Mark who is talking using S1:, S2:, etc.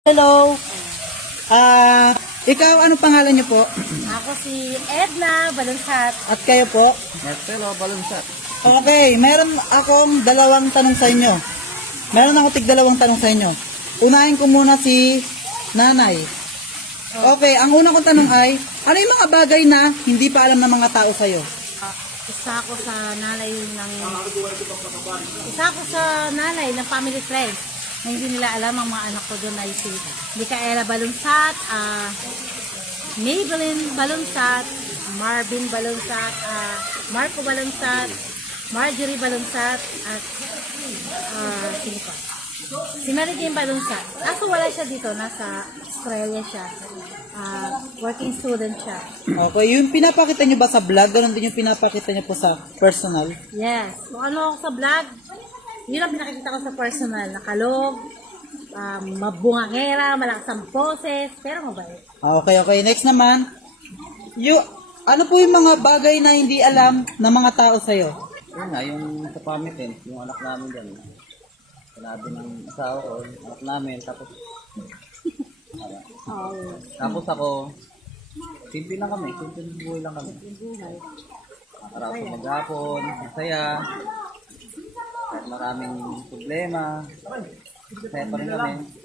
S1: Hello. Ikaw, anong pangalan niyo po?
S2: Ako si Edna Balunsat.
S1: At kayo po?
S3: Marcelo Balunsat.
S1: Okay, meron akong dalawang tanong sa inyo. Meron ako dalawang tanong sa inyo. Unahin ko muna si nanay. Okay, ang una kong tanong ay, ano yung mga bagay na hindi pa alam ng mga tao sa'yo?
S2: Isa ako sa nanay ng family friend na hindi nila alam ang mga anak ko doon ay si Micaela Balunsat, Maybelline Balunsat, Marvin Balunsat, Marco Balunsat, Marjorie Balunsat, at sino pa? Si Mary Jane Balunsat. Kaso wala siya dito, nasa Australia siya. Working student siya.
S1: Okay, yung pinapakita nyo ba sa vlog? Ganon din yung pinapakita nyo po sa personal?
S2: Yes. Kung ano ako sa vlog, yun ang pinakikita ko sa personal. Nakalog, mabungangera, malakas ang boses, pero mabait.
S1: Okay. Next naman, ano po yung mga bagay na hindi alam ng mga tao sa'yo?
S3: Yun nga, yung sa pamitin, yung anak namin dyan. Sinabi ng asawa ko, anak namin, tapos ako, simple lang kami, simple buhay lang kami. Nakaraw sa maghapon, masaya, kahit maraming problema, masaya pa rin kami.